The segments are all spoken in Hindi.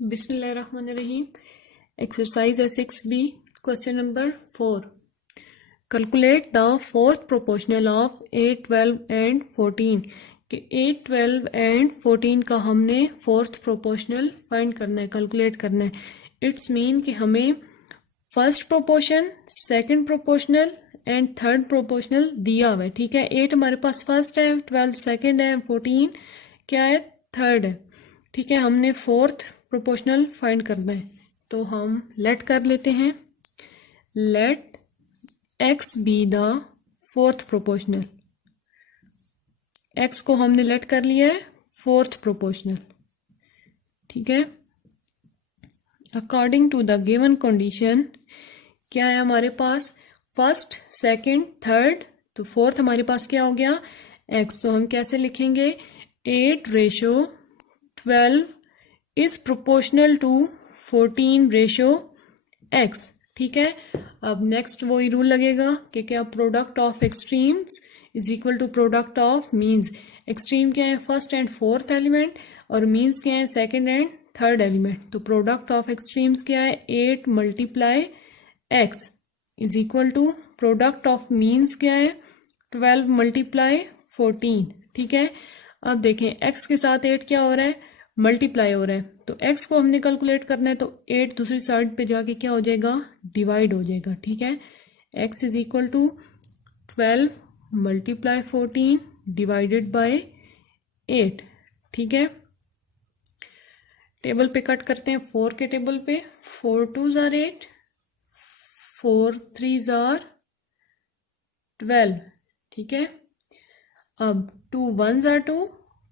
बिस्मिल्लाहिर्रहमानिर्रहीम। एक्सरसाइज है 6B, question number 4। Calculate the fourth proportional of 8, 12 and 14। कि 8, 12 एंड 14 का हमने फोर्थ प्रोपोर्शनल फाइंड करना है, कैलकुलेट करना है। इट्स मीन कि हमें first proportion, second proportional and third proportional दिया हुआ है। ठीक है, 8 हमारे पास फर्स्ट है, 12 सेकंड है, 14 क्या है, थर्ड है। ठीक है, हमने फोर्थ प्रोपोर्शनल फाइंड करना है, तो हम लेट कर लेते हैं। Let x be the fourth proportional. X को हमने लेट कर लिया है फोर्थ प्रोपोर्शनल। ठीक है, according to the given condition क्या है हमारे पास, फर्स्ट, सेकंड, थर्ड, तो फोर्थ हमारे पास क्या हो गया, एक्स। तो हम कैसे लिखेंगे, 8:12 इज प्रोपोर्शनल टू 14:x। ठीक है, अब नेक्स्ट वही रूल लगेगा कि क्या, product of extremes is equal to product of means. Extreme क्या है, फर्स्ट एंड फोर्थ एलिमेंट, और मीन्स क्या है, सेकंड एंड थर्ड एलिमेंट। तो प्रोडक्ट ऑफ एक्सट्रीम्स क्या है, 8 × x is equal to product of means क्या है, 12 × 14। ठीक है, अब देखें x के साथ 8 क्या हो रहा है, मल्टीप्लाई हो रहा है। तो x को हमने कैलकुलेट करना है, तो 8 दूसरी साइड पे जाके क्या हो जाएगा, डिवाइड हो जाएगा। ठीक है, x is equal to 12 × 14 divided by 8। ठीक है, टेबल पे कट करते हैं, 4 के टेबल पे, 4 2s are 8, 4 3s are 12। ठीक है, अब 2 1s are 2,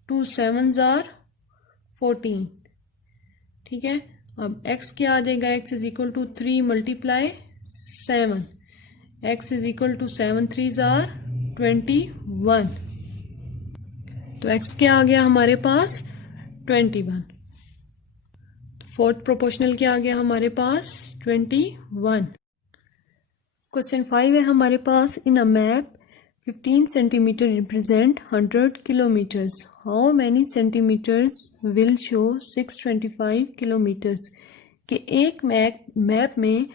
2 7s are 14। ठीक है, अब x क्या आ जाएगा, x is equal to 3 × 7, x is equal to 7 3s are 21। तो x क्या आ गया हमारे पास, 21। फोर्थ प्रोपोर्शनल क्या आ गया हमारे पास, 21। क्वेश्चन 5 है हमारे पास, in a map 15 centimetres represent 100 kilometres, how many centimetres will show 625 kilometres. कि एक मैप में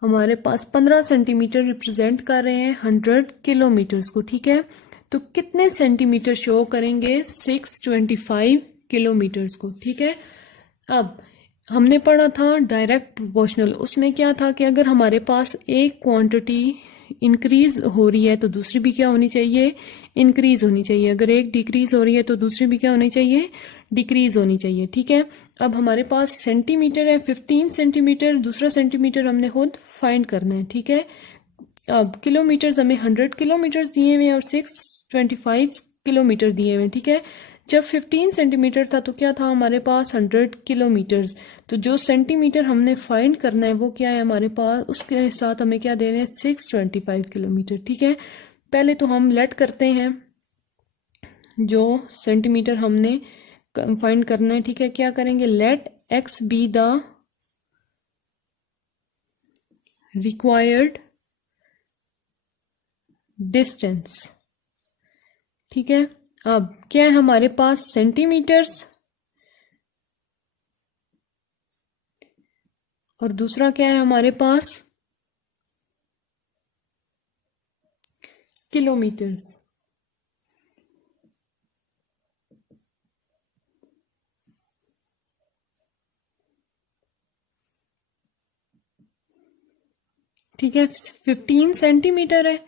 हमारे पास 15 सेंटीमीटर रिप्रेजेंट कर रहे हैं 100 किलोमीटर्स को। ठीक है, तो कितने सेंटीमीटर शो करेंगे 625 किलोमीटर्स को। ठीक है, अब हमने पढ़ा था डायरेक्ट प्रोपोर्शनल, उसमें क्या था कि अगर हमारे पास एक क्वांटिटी इंक्रीज हो रही है तो दूसरी भी क्या होनी चाहिए, इंक्रीज होनी चाहिए। अगर एक डिक्रीज हो रही है तो दूसरी भी क्या होनी चाहिए, डिक्रीज होनी चाहिए। ठीक है, अब हमारे पास सेंटीमीटर है 15 सेंटीमीटर, दूसरा सेंटीमीटर हमने खुद फाइंड करना है। ठीक है, अब किलोमीटर्स हमें 100 किलोमीटर दिए हुए और 625 किलोमीटर दिए हुए। ठीक है, जब 15 सेंटीमीटर था तो क्या था हमारे पास, 100 किलोमीटर्स। तो जो सेंटीमीटर हमने फाइंड करना है वो क्या है हमारे पास, उसके साथ हमें क्या दे रहे हैं, 625 किलोमीटर। ठीक है, पहले तो हम लेट करते हैं जो सेंटीमीटर हमने फाइंड करना है। ठीक है, क्या करेंगे, let x be the required distance. ठीक है, अब क्या है हमारे पास, सेंटीमीटर्स, और दूसरा क्या है हमारे पास, किलोमीटर्स। ठीक है, 15 सेंटीमीटर है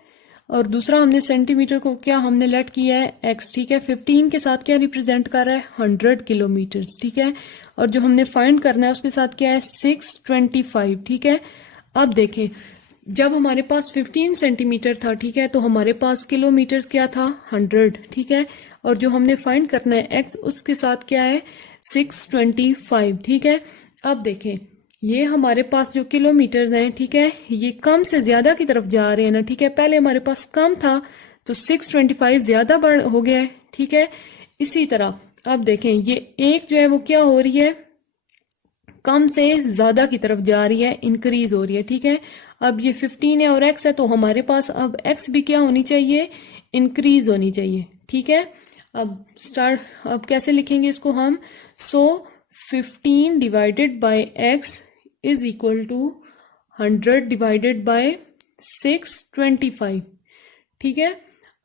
और दूसरा हमने सेंटीमीटर को क्या हमने लेट किया है, एक्स। ठीक है, 15 के साथ क्या रिप्रेजेंट कर रहा है, 100 किलोमीटर्स। ठीक है, और जो हमने फाइंड करना है उसके साथ क्या है, 625। ठीक है, अब देखें, जब हमारे पास 15 सेंटीमीटर था, ठीक है, तो हमारे पास किलोमीटर्स क्या था, 100। ठीक है, और जो हमने फाइंड करना है एक्स, उसके साथ क्या है, 625। ठीक है, अब देखें, ये हमारे पास जो किलोमीटर्स हैं, ठीक है, ये कम से ज्यादा की तरफ जा रहे हैं ना। ठीक है, पहले हमारे पास कम था तो 625 ज्यादा बढ़ हो गया है। ठीक है, इसी तरह अब देखें, ये एक जो है वो क्या हो रही है, कम से ज्यादा की तरफ जा रही है, इंक्रीज हो रही है। ठीक है, अब ये 15 है और x है, तो हमारे पास अब x भी क्या होनी चाहिए, इंक्रीज होनी चाहिए। ठीक है, अब कैसे लिखेंगे इसको हम, so 15 divided by x is equal to 100 divided by 625। ठीक है,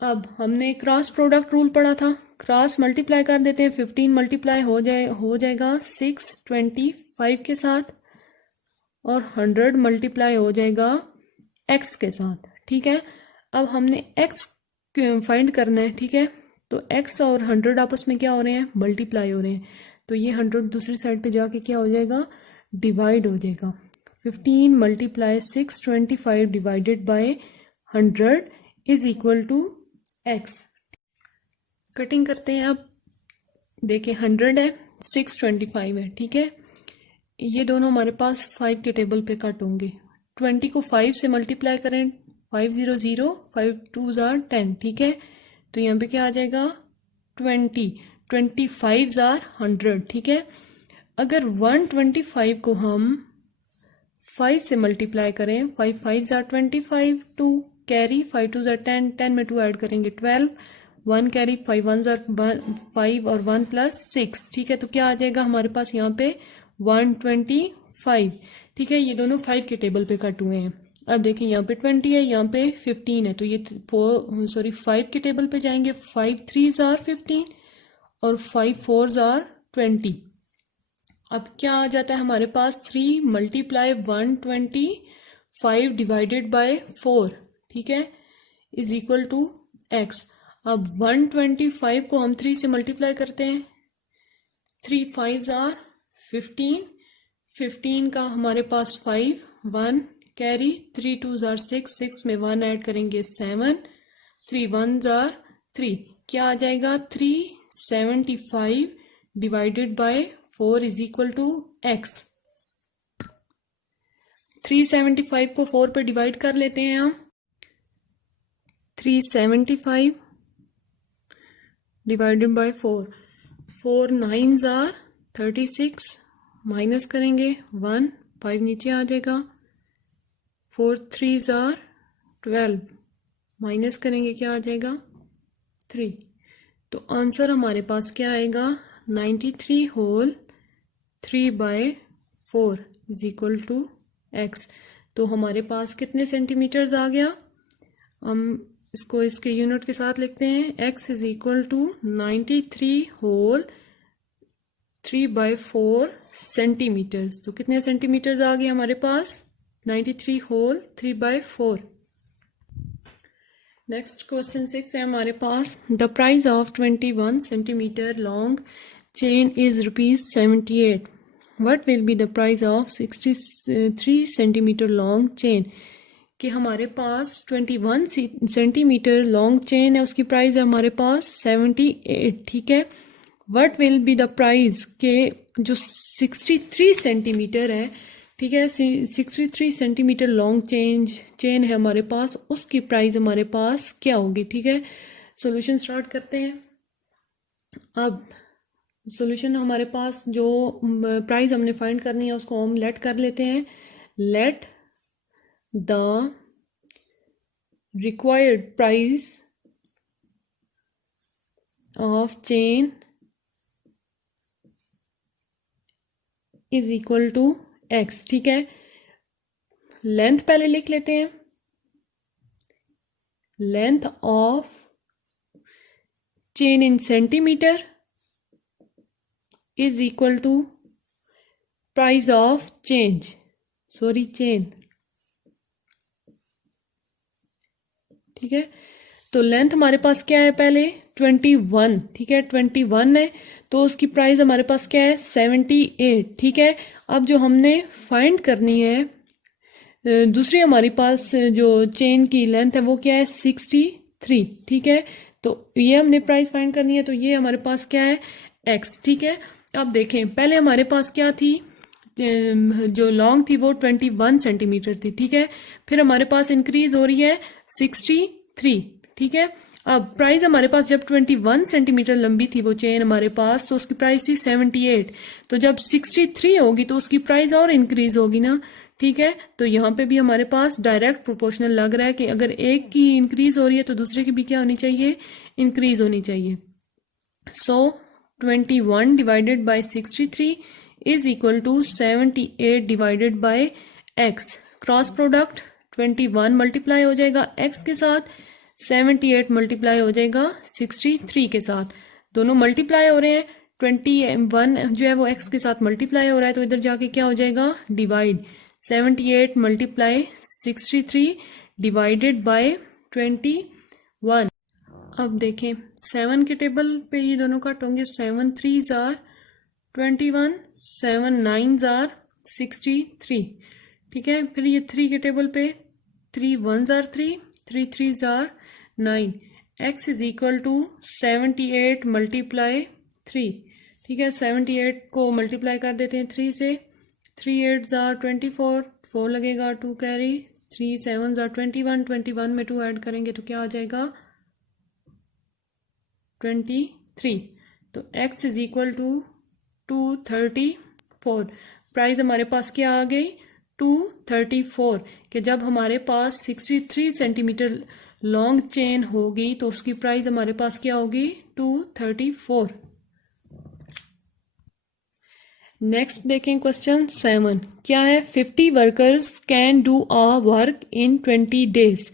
अब हमने क्रॉस प्रोडक्ट रूल पढ़ा था, क्रॉस मल्टीप्लाई कर देते हैं, 15 मल्टीप्लाई हो जाएगा 625 के साथ और 100 मल्टीप्लाई हो जाएगा x के साथ। ठीक है, अब हमने x फाइंड करना है। ठीक है, तो x और 100 आपस में क्या हो रहे हैं, मल्टीप्लाई हो रहे हैं, तो ये 100 दूसरी साइड पे जाके क्या हो जाएगा, डिवाइड हो जाएगा। 15 multiply 625 divided by 100 is equal to x। Cutting करते हैं। अब देखिए 100 है, 625 है। ठीक है, ये दोनों हमारे पास 5 के टेबल पे कट होंगे। 20 को 5 से मल्टीप्लाई करें, 5 0 0, 5 2 जार 10। ठीक है, तो यहाँ पे क्या आ जाएगा 20, 25 जार 100। ठीक है, अगर 125 को हम 5 से मल्टीप्लाई करें, 5 5 जार 25, 2 कैरी, 5 2 जार 10, 10 में 2 ऐड करेंगे 12, 1 कैरी, 5 1 जार 5 और 1 प्लस 6। ठीक है, तो क्या आ जाएगा हमारे पास यहाँ पे 125। ठीक है, ये दोनों 5 के टेबल पे कट हुए हैं। अब देखिए यहाँ पे 20 है, यहाँ पे 15 है, तो ये 5 के टेबल पे जाएंगे। 5 3 जार 15 और 5 4 जार 20। अब क्या आ जाता है हमारे पास 3 मल्टीप्लाई 125 डिवाइडेड बाय 4। ठीक है, इज इक्वल टू x। अब 125 को हम 3 से मल्टीप्लाई करते हैं, 3 5 जार 15, 15 का हमारे पास 5, 1 कैरी, 3 2 जार 6, 6 में 1 ऐड करेंगे 7, 3 1 जार 3, क्या आ जाएगा 375 divided by 4 is equal to x। 375 को 4 पे डिवाइड कर लेते हैं हम। 375 डिवाइडेड बाय 4, 4 9 जार 36, माइनस करेंगे 1, 5 नीचे आ जाएगा, 4 3 जार 12, माइनस करेंगे क्या आ जाएगा 3। तो आंसर हमारे पास क्या आएगा 93 whole 3 by 4 is equal to x। तो हमारे पास कितने सेंटीमीटर्स आ गया, हम इसको इसके यूनिट के साथ लिखते हैं। x is equal to 93 whole 3 by 4 centimetres. तो कितने सेंटीमीटर्स आ गए हमारे पास 93 होल 3 बाय 4। नेक्स्ट क्वेश्चन 6 है हमारे पास, the price of 21 centimetre long chain is ₹78। What will be the price of 63 centimetre long chain. कि हमारे पास 21 सेंटीमीटर लॉन्ग चेन है, उसकी प्राइस है हमारे पास 78। ठीक है, what will be the price के जो 63 सेंटीमीटर है, ठीक है, 63 सेंटीमीटर लॉन्ग चेन है हमारे पास, उसकी प्राइस हमारे पास क्या होगी। ठीक है, सॉल्यूशन स्टार्ट करते हैं। अब सॉल्यूशन हमारे पास जो प्राइस हमने फाइंड करनी है उसको हम लेट कर लेते हैं। Let the required price of chain is equal to x। ठीक है, लेंथ पहले लिख लेते हैं। Length of chain in centimetre is equal to price of chain. ठीक है, तो लेंथ हमारे पास क्या है पहले 21। ठीक है, 21 है, तो उसकी प्राइस हमारे पास क्या है 78। ठीक है, अब जो हमने फाइंड करनी है दूसरी हमारे पास जो चेन की लेंथ है वो क्या है 63। ठीक है, तो ये हमने प्राइस फाइंड करनी है, तो ये हमारे पास क्या है x। ठीक है, अब देखें पहले हमारे पास क्या थी, जो लॉन्ग थी वो 21 सेंटीमीटर थी। ठीक है, फिर हमारे पास इंक्रीज हो रही है 63। ठीक है, अब प्राइस हमारे पास जब 21 सेंटीमीटर लंबी थी वो चेन हमारे पास, तो उसकी प्राइस थी 78। तो जब 63 होगी तो उसकी प्राइस और इंक्रीज होगी ना। ठीक है, तो यहाँ पे भी हमारे पास डायरेक्ट प्रोपोर्शनल लग रहा है कि अगर एक की इंक्रीज हो रही है तो दूसरे की भी क्या होनी चाहिए, इंक्रीज होनी चाहिए। So 21 divided by 63 is equal to 78 divided by x. Cross product 21 multiply हो जाएगा एक्स के साथ, 78 मल्टीप्लाई हो जाएगा 63 के साथ। दोनों मल्टीप्लाई हो रहे हैं, 21 जो है वो एक्स के साथ मल्टीप्लाई हो रहा है, तो इधर जाके क्या हो जाएगा डिवाइड। 78 multiply 63 divided by 21। अब देखें 7 के टेबल पे ये दोनों कट होंगे। 7 3s are 21, 7 9s are 63, ठीक है। फिर ये 3 के टेबल पे 3 1s are 3, 3 3s are 9। x is equal to 78 multiply 3, ठीक है। 78 को मल्टीप्लाई कर देते हैं 3 से, 3 8s are 24, 4 लगेगा, 2 कैरी, 3 7s are 21, 21 में 2 ऐड करेंगे तो क्या आ जाएगा 23। तो x is equal to 234। Price हमारे पास क्या आ गई 234, कि जब हमारे पास 63 सेंटीमीटर लॉन्ग चेन होगी तो उसकी प्राइस हमारे पास क्या होगी 234। नेक्स्ट देखें क्वेश्चन 7 क्या है। 50 workers can do a work in 20 days।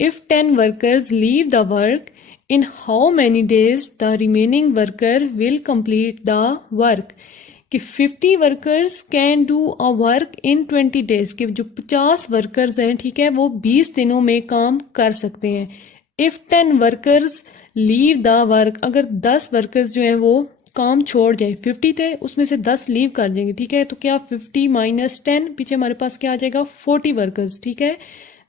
If 10 workers leave the work in how many days the remaining worker will complete the work। कि 50 workers can do a work in 20 days, कि जो 50 वर्कर्स हैं, ठीक है, वो 20 दिनों में काम कर सकते हैं। if 10 workers leave the work, अगर 10 वर्कर्स जो हैं वो काम छोड़ जाए, 50 थे उसमें से 10 लीव कर देंगे, ठीक है, तो क्या 50 माइनस 10, पीछे हमारे पास क्या आ जाएगा 40 वर्कर्स, ठीक है।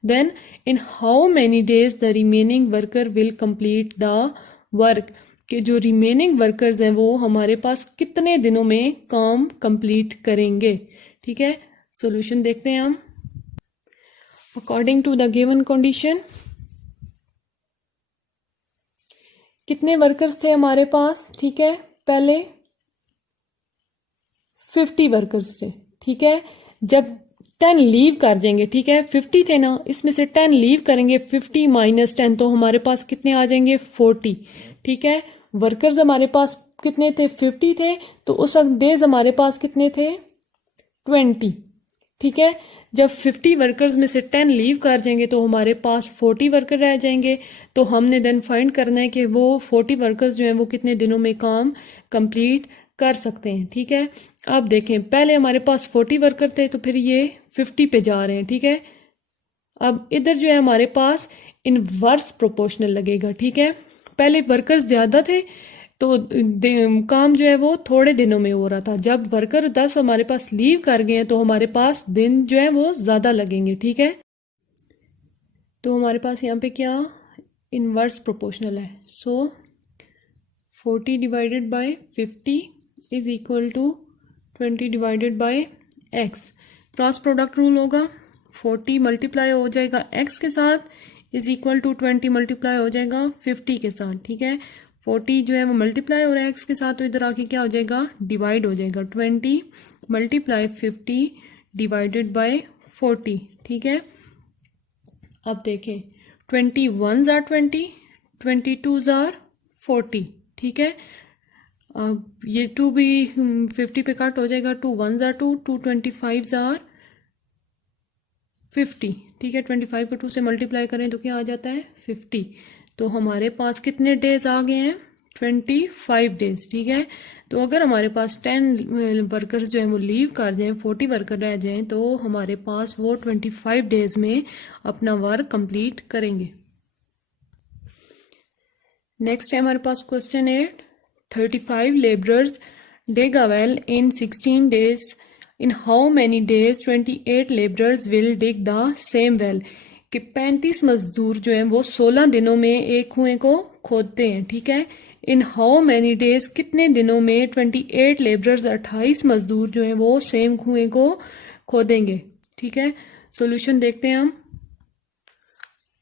Then in how many days the remaining worker will complete the work, कि जो रिमेनिंग वर्कर्स हैं वो हमारे पास कितने दिनों में काम कंप्लीट करेंगे, ठीक है। सॉल्यूशन देखते हैं हम। According to the given condition कितने वर्कर्स थे हमारे पास, ठीक है, पहले 50 वर्कर्स थे, ठीक है। जब 10 लीव कर देंगे, ठीक है, 50 थे ना, इसमें से 10 लीव करेंगे, 50 माइनस 10, तो हमारे पास कितने आ जाएंगे 40, ठीक है। वर्कर्स हमारे पास कितने थे 50 थे, तो उस वक्त डेज हमारे पास कितने थे 20, ठीक है। जब 50 वर्कर्स में से 10 लीव कर जाएंगे तो हमारे पास 40 वर्कर रह जाएंगे, तो हमने देन फाइंड करना है कि वो 40 वर्कर्स जो हैं वो कितने दिनों में काम कंप्लीट कर सकते हैं, ठीक है। अब देखें पहले हमारे पास 40 वर्कर थे, तो फिर ये 50 पे जा रहे हैं, ठीक है। अब इधर जो है हमारे पास इनवर्स प्रोपोर्शनल लगेगा, ठीक है। पहले वर्कर्स ज्यादा थे तो काम जो है वो थोड़े दिनों में हो रहा था। जब वर्कर 10 हमारे पास लीव कर गए हैं तो हमारे पास दिन जो है वो ज्यादा लगेंगे, ठीक है। तो हमारे पास यहाँ पे क्या इनवर्स प्रोपोर्शनल है। So 40 divided by 50 is equal to 20 divided by x. Cross product rule होगा, 40 मल्टीप्लाई हो जाएगा एक्स के साथ इज इक्वल टू 20 मल्टीप्लाई हो जाएगा 50 के साथ, ठीक है। 40 जो है वो मल्टीप्लाई हो रहा है एक्स के साथ, तो इधर आके क्या हो जाएगा डिवाइड हो जाएगा। 20 मल्टीप्लाई 50 डिवाइडेड बाय 40, ठीक है। अब देखें 21s are 20, 22s are 40, ठीक है। अब ये 2 भी 50 पे कट हो जाएगा, 2 1s are 2, 2 25s are 50, ठीक है। 25 को 2 से मल्टीप्लाई करें तो क्या आ जाता है 50। तो हमारे पास कितने डेज आ गए हैं 25 डेज, ठीक है। तो अगर हमारे पास 10 वर्कर्स जो है वो लीव कर जाएं, 40 वर्कर रह जाएं, तो हमारे पास वो 25 डेज में अपना वर्क कंप्लीट करेंगे। नेक्स्ट है हमारे पास question 8। 35 laborers dig a well in 16 days. In how many days 28 laborers will dig the same well? कि 35 मजदूर जो हैं वो 16 दिनों में एक कुएं को खोदते हैं, ठीक है। इन हाउ मैनी डेज कितने दिनों में 28 लेबरर्स 28 मजदूर जो हैं वो सेम कुएं को खोदेंगे, ठीक है। सॉल्यूशन देखते हैं हम।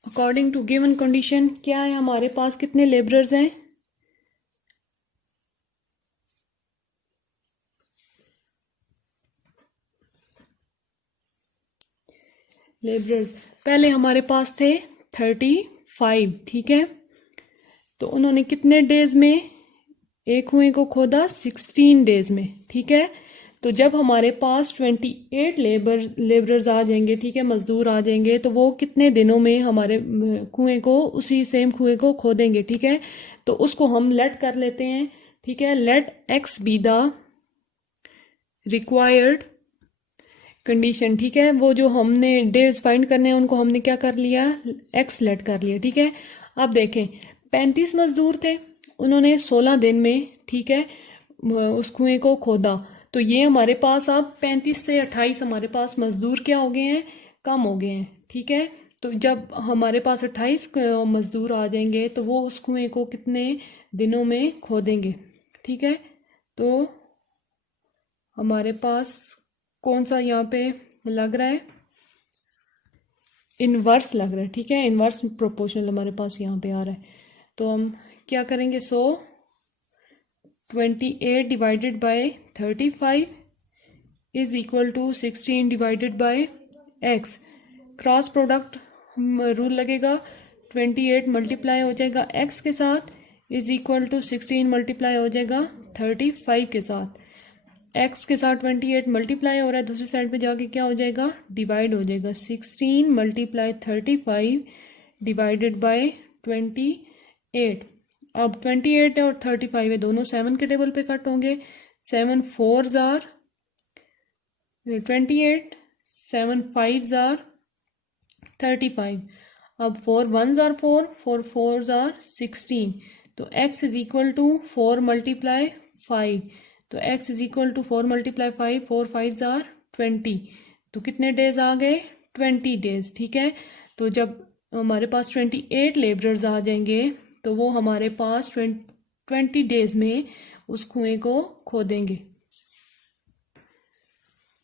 अकॉर्डिंग टू गिवन कंडीशन क्या है हमारे पास कितने लेबरर्स हैं, लेबरर्स पहले हमारे पास थे 35, ठीक है। तो उन्होंने कितने डेज में एक कुएं को खोदा 16 डेज में, ठीक है। तो जब हमारे पास 28 लेबरर्स आ जाएंगे, ठीक है, मजदूर आ जाएंगे, तो वो कितने दिनों में हमारे कुएं को, उसी सेम कुएं को खोदेंगे, ठीक है। तो उसको हम लेट कर लेते हैं, ठीक है। Let x be the required condition, ठीक है। वो जो हमने डेज फाइंड करने हैं उनको हमने क्या कर लिया, एक्स लेट कर लिया, ठीक है। अब देखें 35 मजदूर थे, उन्होंने 16 दिन में, ठीक है, उस कुएं को खोदा। तो ये हमारे पास अब 35 से 28 हमारे पास मजदूर क्या हो गए हैं, कम हो गए हैं, ठीक है। तो जब हमारे पास 28 मजदूर आ जाएंगे तो वो उस कुएं को कितने दिनों में खोदेंगे, ठीक है। तो हमारे पास कौन सा यहाँ पे लग रहा है, इनवर्स लग रहा है, ठीक है। इनवर्स प्रोपोर्शनल हमारे पास यहाँ पे आ रहा है। तो हम क्या करेंगे, 28 divided by 35 is equal to 16 divided by x. Cross product rule लगेगा, 28 मल्टीप्लाई हो जाएगा एक्स के साथ इज इक्वल टू 16 मल्टीप्लाई हो जाएगा 35 के साथ। एक्स के साथ 28 मल्टीप्लाई हो रहा है, दूसरी साइड पे जाके क्या हो जाएगा, डिवाइड हो जाएगा। 16 मल्टीप्लाई 35 डिवाइडेड बाय 28। अब 28 और 35 है, दोनों 7 के टेबल पे कट होंगे। 7 4s आर 28, 7 5s आर 35। अब 4 1s आर 4, 4 4s आर 16। तो x is equal to 4 multiply 5। तो x is equal to 4 multiply 5, 4 5s are 20। तो कितने डेज आ गए, 20 डेज, ठीक है। तो जब हमारे पास 28 लेबरर्स आ जाएंगे तो वो हमारे पास 20 डेज में उस कुएं को खोदेंगे।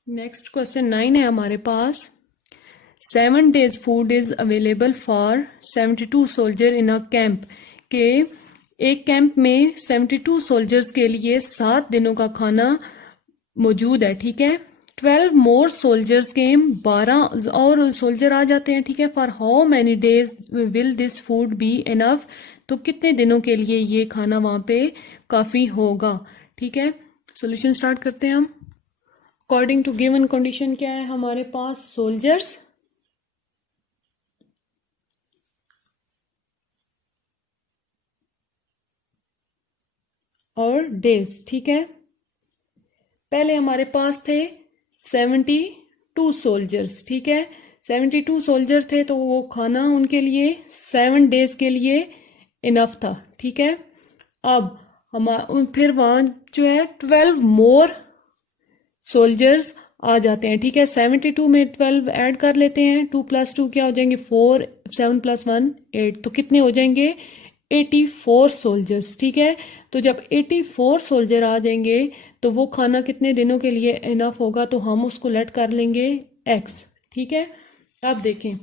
नेक्स्ट क्वेश्चन 9 है हमारे पास। 7 days food is available for 72 soldier in a camp. के एक कैंप में 72 सोल्जर्स के लिए 7 दिनों का खाना मौजूद है, ठीक है। 12 मोर सोल्जर्स केम, 12 और सोल्जर आ जाते हैं, ठीक है। For how many days will this food be enough. तो कितने दिनों के लिए ये खाना वहां पे काफी होगा, ठीक है। सोल्यूशन स्टार्ट करते हैं हम। अकॉर्डिंग टू गिवन कंडीशन क्या है हमारे पास, सोल्जर्स और डेज, ठीक है। पहले हमारे पास थे 72 सोल्जर्स, ठीक है। 72 सोल्जर थे तो वो खाना उनके लिए 7 डेज के लिए इनफ था, ठीक है। अब हम फिर वहां जो है 12 मोर सोल्जर्स आ जाते हैं, ठीक है। 72 में 12 ऐड कर लेते हैं, 2 + 2 क्या हो जाएंगे 4, 7 + 1 8। तो कितने हो जाएंगे 84 सोल्जर्स, ठीक है। तो जब 84 सोल्जर आ जाएंगे तो वो खाना कितने दिनों के लिए इनफ होगा, तो हम उसको लेट कर लेंगे एक्स, ठीक है। अब देखें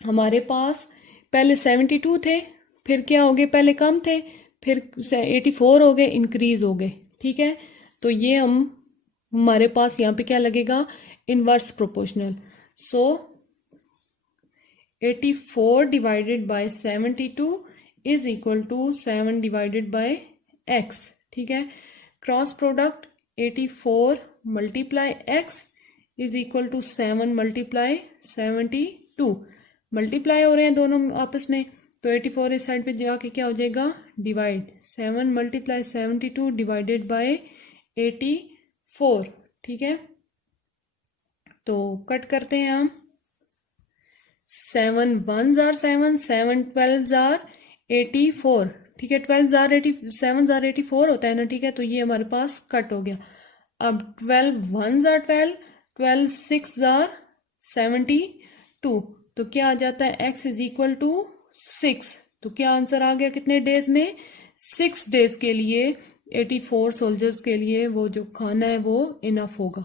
हमारे पास पहले 72 थे, फिर क्या हो गए, पहले कम थे, फिर 84 हो गए, इंक्रीज हो गए, ठीक है। तो ये हमारे पास यहाँ पे क्या लगेगा, inverse proportional. So 84 divided by 72 is equal to 7 divided by x, ठीक है। Cross product 84 multiply x is equal to 7 multiply 72। Multiply हो रहे हैं दोनों आपस में, तो 84 इस साइड पे जाके क्या हो जाएगा, डिवाइड। 7 मल्टीप्लाई 72 डिवाइडेड बाय 84, ठीक है। तो कट करते हैं हम। 7 1s आर 7, 7 12s आर 84, ठीक है। 12s आर 7s आर 84 होता है ना, ठीक है। तो ये हमारे पास कट हो गया। अब 12 1s आर 12, 12 6s आर 72। तो क्या आ जाता है, x इज इक्वल टू 6। तो क्या आंसर आ गया, कितने डेज में, 6 डेज के लिए 84 सोल्जर्स के लिए वो जो खाना है वो इनफ होगा।